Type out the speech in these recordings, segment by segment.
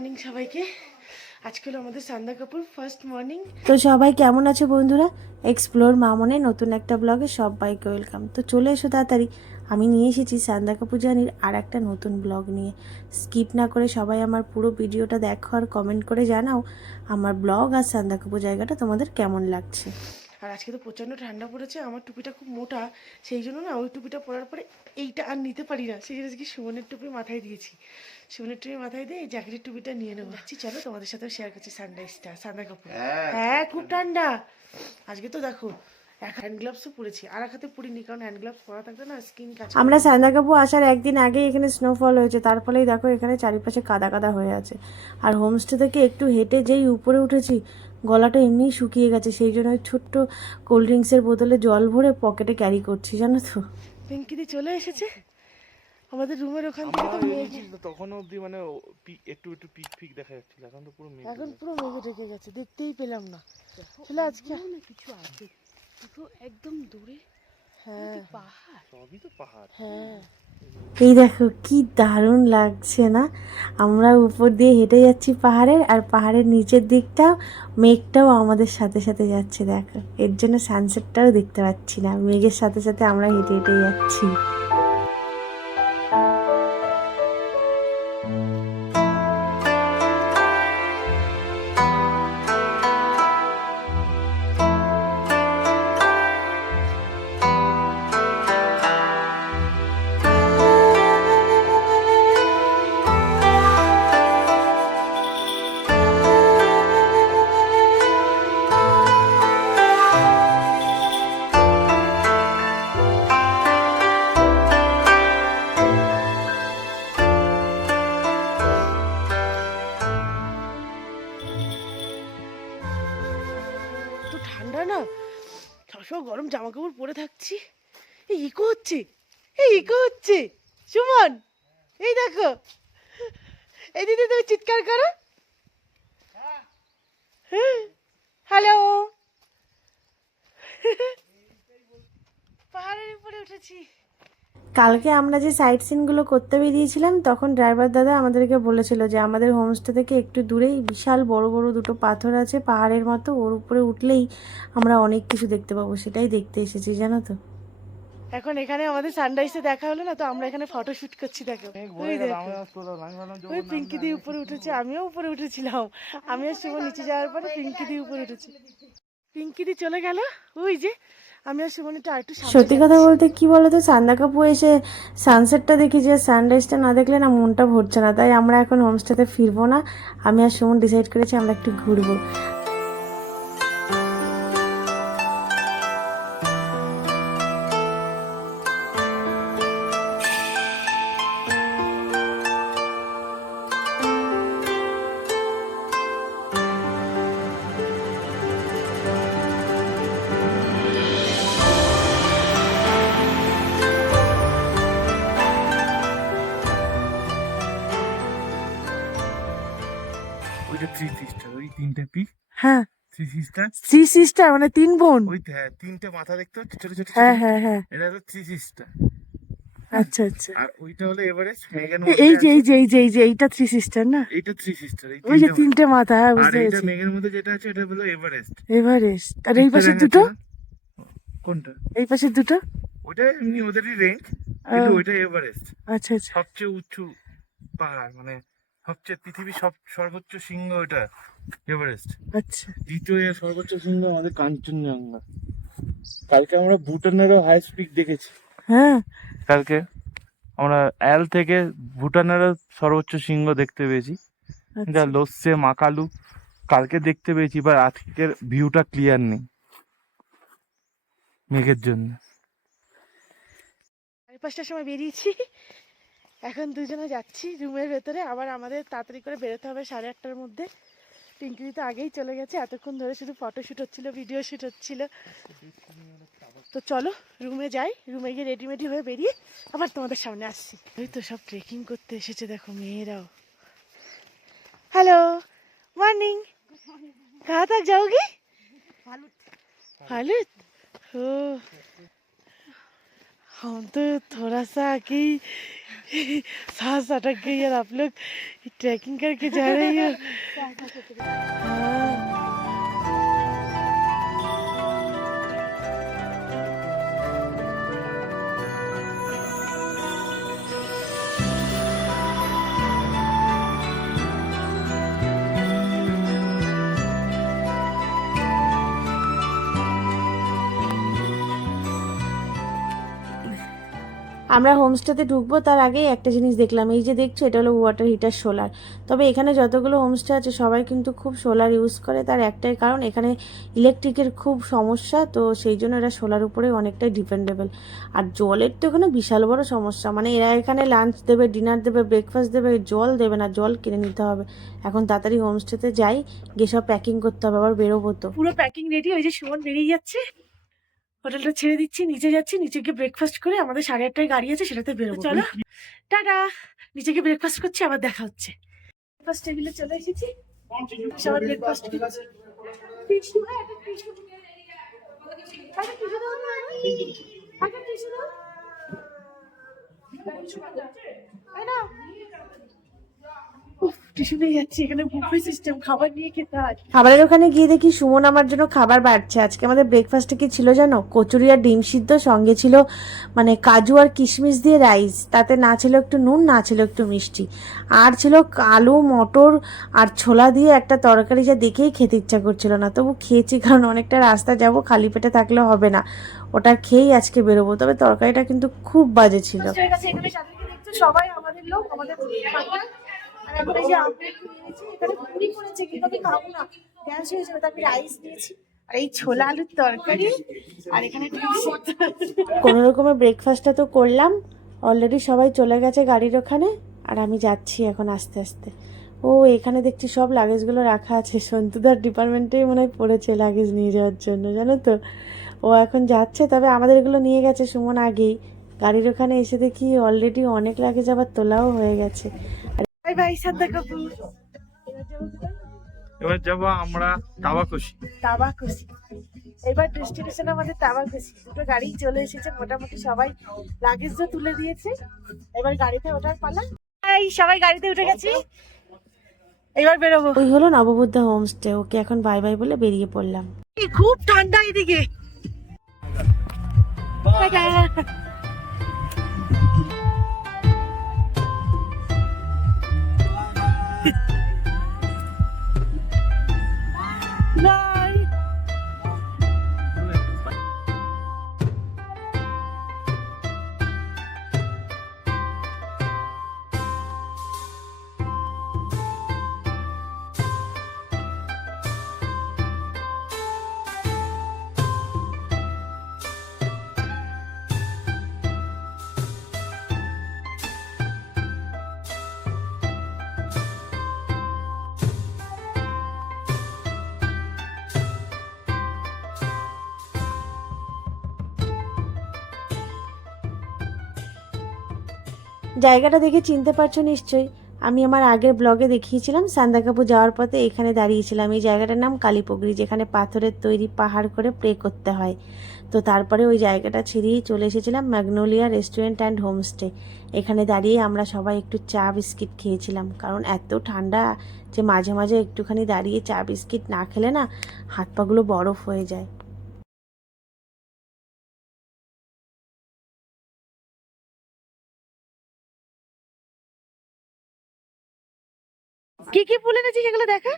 Morning সবাইকে। আজকে হলো আমাদের সান্দা কাপুর ফার্স্ট মর্নিং। তো সবাই কেমন আছে বন্ধুরা? এক্সপ্লোর মামনে নতুন একটা ব্লগে সবাইকে ওয়েলকাম। তো চলে এসো তাড়াতাড়ি, আমি নিয়ে এসেছি সান্দা কাপুর জানির আর একটা নতুন ব্লগ নিয়ে। স্কিপ না করে সবাই আমার পুরো ভিডিওটা দেখো আর কমেন্ট করে জানাও আমার ব্লগ আর সান্দা কাপুর জায়গাটা তোমাদের কেমন লাগছে। আর আজকে তো প্রচণ্ড ঠান্ডা পড়েছে, আমার টুপিটা খুব মোটা, সেই জন্য না ওই টুপিটা পরার পরে এইটা আর নিতে পারি না, সেই জন্য আজকে সুমনের টুপি মাথায় দিয়েছি। সুমনের টুপি মাথায় দিয়ে এই জ্যাকেটের টুপিটা নিয়ে নেবো। যাচ্ছি, চলো তোমাদের সাথে শেয়ার করছি সানরাইজটা সান্দা কাপুর। হ্যাঁ খুব ঠান্ডা আজকে। তো দেখো এক হ্যান্ড গ্লাভসও পরেছি, আর এক হাতে পরিনি, কারণ হ্যান্ড গ্লাভস পরা থাকলে না স্কিন কাছে। আমরা সান্দা কাপুর আসার একদিন আগেই এখানে স্নোফল হয়েছে, তার ফলেই দেখো এখানে চারিপাশে কাদা কাদা হয়ে আছে। আর হোমস্টে থেকে একটু হেঁটে যেই উপরে উঠেছি গলাটা এমনিই শুকিয়ে গেছে, সেই জন্য ওই ছোট্ট কোল্ড ড্রিঙ্কসের বোতলে জল ভরে পকেটে ক্যারি করছি, জানো তো। পিঙ্কিদি চলে এসেছে আমাদের রুমের ওখান থেকে। তো মেঘ তখন অবধি মানে একটু একটু পিক পিক দেখা যাচ্ছিল, এখন তো পুরো মেঘ। এখন পুরো মেঘে ঢেকে গেছে, দেখতেই পেলাম না। চলে আজকে না কিছু আছে দুটো একদম দূরে। হ্যাঁ পাহাড়, সবই তো পাহাড়। হ্যাঁ এই দেখো কি দারুণ লাগছে না, আমরা উপর দিয়ে হেঁটে যাচ্ছি পাহাড়ের, আর পাহাড়ের নিচের দিকটাও মেঘটাও আমাদের সাথে সাথে যাচ্ছে। দেখো এর জন্য সানসেটটাও দেখতে পাচ্ছি না, মেঘের সাথে সাথে আমরা হেঁটে হেঁটে যাচ্ছি। তো ঠান্ডা না, সবসময় গরম জামা কাপড় পরে থাকছি। এই ইকো হচ্ছে, এই ইকো হচ্ছে। সুমন এই দেখো, এই দিদি তুমি চিৎকার করো। হ্যালো, পাহাড়ের উপরে উঠেছি। কালকে আমরা যে সাইট সিনগুলো করতে বেরিয়েছিলাম তখন ড্রাইভার দাদা আমাদেরকে বলেছিল যে আমাদের হোমস্টে থেকে একটু দূরেই বিশাল বড় বড় দুটো পাথর আছে পাহাড়ের মতো, ওর উপরে উঠলেই আমরা অনেক কিছু দেখতে পাবো, সেটাই দেখতে এসেছি জানো তো। এখন এখানে আমাদের সানরাইজে দেখা হলো না, তো আমরা এখানে ফটো শুট করছি। দেখো ওই দেখো, ওই পিঙ্কি দি উপরে উঠেছে, আমিও উপরে উঠেছিলাম। আমিও শুভ নিচে যাওয়ার পরে পিঙ্কি দি উপরে উঠেছি। পিঙ্কি দি চলে গেল, ওই যে আমি আর সুমনিটা আরেকটু সামনে সত্যি কথা যাচ্ছি। বলতে কি বলতো, সান্দা কাপু এসে সানসেটটা দেখি যে সানরাইজটা না দেখলে না মনটা ভরছে না, তাই আমরা এখন হোমস্টেতে ফিরবো না। আমি আর সুমন ডিসাইড করেছি আমরা একটু ঘুরবো। ওইটা থ্রি সিস্টার, ওই তিনটে পিক হ্যাঁ, থ্রি সিস্টার। থ্রি সিস্টার মানে তিন বোন। ওই হ্যাঁ, তিনটে মাথা দেখতে পাচ্ছ ছোট ছোট ছোট। হ্যাঁ হ্যাঁ হ্যাঁ, এটা হলো থ্রি সিস্টার। আচ্ছা আচ্ছা। আর ওইটা হলো এভারেস্ট, মেঘের এই মধ্যে যে এই আছে। যে এই যে এই যে এইটা থ্রি সিস্টার না, এইটা থ্রি সিস্টার, এই ওই যে তিনটে তিনটে মাথা। হ্যাঁ মাথা। আর বুঝতে এইটা পেরেছি, মেঘের মধ্যে যেটা আছে এটা হলো এভারেস্ট। এভারেস্ট। আর এই পিকটা পাশের দেখাচ্ছে দুটো, না? কোনটা? এই পাশের দুটো। ওটা এমনি ওদেরই রেঞ্জ, কিন্তু ওইটা এভারেস্ট আচ্ছা আচ্ছা সবচেয়ে উঁচু পাহাড়, মানে সবচেয়ে পৃথিবীর সর্বোচ্চ শৃঙ্গ ওটা এভারেস্ট। আচ্ছা। দ্বিতীয় সর্বোচ্চ শৃঙ্গ আমাদের কাঞ্চনজঙ্ঘা। কালকে আমরা ভুটানেরও হাইস্ট পিক দেখেছি। হ্যাঁ কালকে আমরা অ্যাল থেকে ভুটানেরও সর্বোচ্চ শৃঙ্গ দেখতে পেয়েছি, যা আচ্ছা। লোসে মাকালু। কালকে দেখতে পেয়েছি, বা আজকের ভিউটা ক্লিয়ার নেই মেঘের জন্য। 5:30টার সময় বেরিয়েছি, এখন দুজনে যাচ্ছি রুমের ভেতরে। আবার আমাদের তাড়াতাড়ি করে বেরোতে হবে 8:30টার মধ্যে। পিঙ্কি তো আগেই চলে গেছে, এতক্ষণ ধরে শুধু ফটো শ্যুট হচ্ছিল, ভিডিও শ্যুট হচ্ছিল। তো চলো রুমে যাই, রুমে গিয়ে রেডিমেডি হয়ে বেরিয়ে আবার তোমাদের সামনে আসছি। ওই তো সব ট্রেকিং করতে এসেছে, দেখো মেয়েরাও। Hello, morning. कहाँ तक जाओगी? फालूत। ओ हम तो थोड़ा सा आगे ही सांस अटक गई यार। आप लोग ट्रैकिंग करके जा रही हो। हाँ। আমরা হোমস্টেতে ঢুকবো তার আগেই একটা জিনিস দেখলাম, এই যে দেখছো এটা হলো ওয়াটার হিটার সোলার। তবে এখানে যতগুলো হোমস্টে আছে সবাই কিন্তু খুব সোলার ইউজ করে, তার একটাই কারণ এখানে ইলেকট্রিকের খুব সমস্যা, তো সেই জন্য এরা সোলার উপরে অনেকটাই ডিপেন্ডেবল। আর জলের তো এখানে বিশাল বড় সমস্যা, মানে এরা এখানে লাঞ্চ দেবে, ডিনার দেবে, ব্রেকফাস্ট দেবে, জল দেবে না, জল কিনে নিতে হবে। এখন তাড়াতাড়ি হোমস্টেতে যাই, গিয়ে সব প্যাকিং করতে হবে, আবার বেরোবো তো। পুরো প্যাকিং রেডি। ওই যে সুমন বেরিয়ে যাচ্ছে, হোটেলটা ছেড়ে দিচ্ছি, নিচে যাচ্ছি, নিচে গিয়ে ব্রেকফাস্ট করে আমাদের 8:30টায় গাড়ি আছে, সেটাতে বেরোবো। চলো টাটা। নিচে গিয়ে ব্রেকফাস্ট করছি, আবার দেখা হচ্ছে। ব্রেকফাস্ট টেবিলে চলে এসেছি, সবাই ব্রেকফাস্ট করছি। টিস্যু নিয়ে যাচ্ছি, এখানে বুফে সিস্টেম, খাবার নিয়ে খেতে হয়। খাবারের ওখানে গিয়ে দেখি সুমন আমার জন্য খাবার বাড়ছে। আজকে আমাদের ব্রেকফাস্টে কি ছিল জানো? কচুরি আর ডিম সিদ্ধ, সঙ্গে ছিল মানে কাজু আর কিশমিশ দিয়ে রাইস, তাতে না ছিল একটু নুন, না ছিল একটু মিষ্টি, আর ছিল আলু মটর আর ছোলা দিয়ে একটা তরকারি, যা দেখেই খেতে ইচ্ছা করছিল না, তবু খেয়েছি, কারণ অনেকটা রাস্তা যাব, খালি পেটে থাকলে হবে না, ওটা খেয়েই আজকে বেরোবো। তবে তরকারিটা কিন্তু খুব বাজে ছিল। এখানে সাথে দেখছো সবাই আমাদের লোক, আমাদের আর এখন এই যে আমরা একটু নিয়েছি, এখানে পুরি করেছে, কিন্তু আমি খাবো না, গ্যাস হয়ে যাবে, তারপরে রাইস নিয়েছি আর এই ছোলা আলুর তরকারি, আর এখানে কোনো রকমের ব্রেকফাস্টটা তো করলাম, অলরেডি সবাই চলে গেছে গাড়ির ওখানে, আর আমি যাচ্ছি এখন আস্তে আস্তে। ও এখানে দেখছি সব লাগেজগুলো রাখা আছে, সন্তুদার ডিপার্টমেন্টেই মনে হয় পড়েছে লাগেজ নিয়ে যাওয়ার জন্য, জানো তো। ও এখন যাচ্ছে, তবে আমাদের এগুলো নিয়ে গেছে সুমন আগেই। গাড়ির ওখানে এসে দেখি অলরেডি অনেক লাগেজ আবার তোলাও হয়ে গেছে। Bye bye Sadda Kapoor. এবার যাবো আমরা তাবাকুশি। তাবাকুশি, এবার ডেস্টিনেশন আমাদের তাবাকুশি। দুটো গাড়ি চলে এসেছে, মোটামুটি সবাই লাগেজ তো তুলে দিয়েছে, এবার গাড়িতে ওঠার পালা। এই সবাই গাড়িতে উঠে গেছি, এবার বেরোবো। ওই হলো নববুদ্ধা হোমস্টে, ওকে এখন বাই বাই বলে বেরিয়ে পড়লাম। খুব ঠান্ডা এদিকে। বাই। জায়গাটা দেখে চিনতে পারছো নিশ্চয়ই, আমি আমার আগের ব্লগে দেখিয়েছিলাম সান্দাকাপু যাওয়ার পথে এখানে দাঁড়িয়েছিলাম। এই জায়গাটার নাম কালীপুকুরি, যেখানে পাথরের তৈরি পাহাড় করে প্রে করতে হয়। তো তারপরে ওই জায়গাটা ছেড়েই চলে এসেছিলাম ম্যাগনোলিয়া রেস্টুরেন্ট অ্যান্ড হোমস্টে। এখানে দাঁড়িয়ে আমরা সবাই একটু চা বিস্কিট খেয়েছিলাম, কারণ এত ঠান্ডা যে মাঝে মাঝে একটুখানি দাঁড়িয়ে চা বিস্কিট না খেলে না হাত পাগুলো বরফ হয়ে যায়। কি কি ফুল এনেছিস এগুলো দেখা।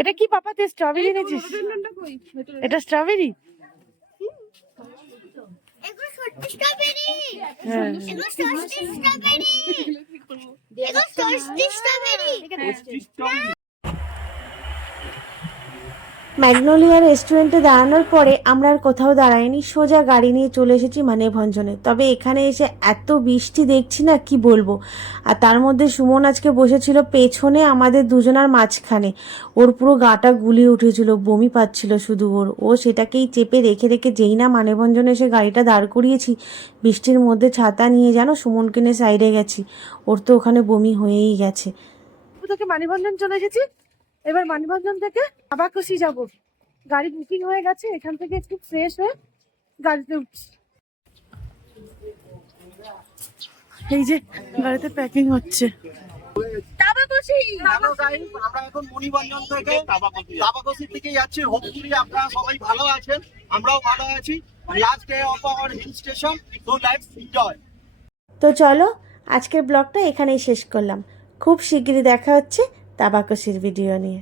এটা কি পাপা, তুই স্ট্রবেরি এনেছিস? এটা স্ট্রবেরি। ম্যাগনোলিয়া রেস্টুরেন্টে দাঁড়ানোর পরে আমরা আর কোথাও দাঁড়াইনি, সোজা গাড়ি নিয়ে চলে এসেছি মানেভঞ্জনে। তবে এখানে এসে এত বৃষ্টি দেখছি না, কি বলবো। আর তার মধ্যে সুমন আজকে বসেছিল পেছনে আমাদের দুজনার মাঝখানে, ওর পুরো গাটা গুলিয়ে উঠেছিল, বমি পাচ্ছিল শুধু ওর। ও সেটাকেই চেপে রেখে রেখে যেই না মানেভঞ্জনে এসে গাড়িটা দাঁড় করিয়েছি, বৃষ্টির মধ্যে ছাতা নিয়ে জানো সুমনকে নিয়ে সাইডে গেছি, ওর তো ওখানে বমি হয়েই গেছে। তোকে মানিভঞ্জন চলে এসেছি, এবার মানিভঞ্জন থেকে তাবাকুশি যাব। গাড়ি বুকিং হয়ে গেছে, এখান থেকে একটু ফ্রেশ হয়ে গাড়িতে উঠছি। এই যে গাড়িতে প্যাকিং হচ্ছে। হ্যালো গাইস, আমরা এখন মণিবঞ্জন থেকে দাবাকসির দিকে যাচ্ছি। হোপফুলি আপনারা সবাই ভালো আছেন, আমরাও ভালো আছি। Last day of our hill station, so let's enjoy. তো চলো আজকের ব্লগটা এখানেই শেষ করলাম। খুব শিগগিরই দেখা হচ্ছে দাবাকসির ভিডিও নিয়ে।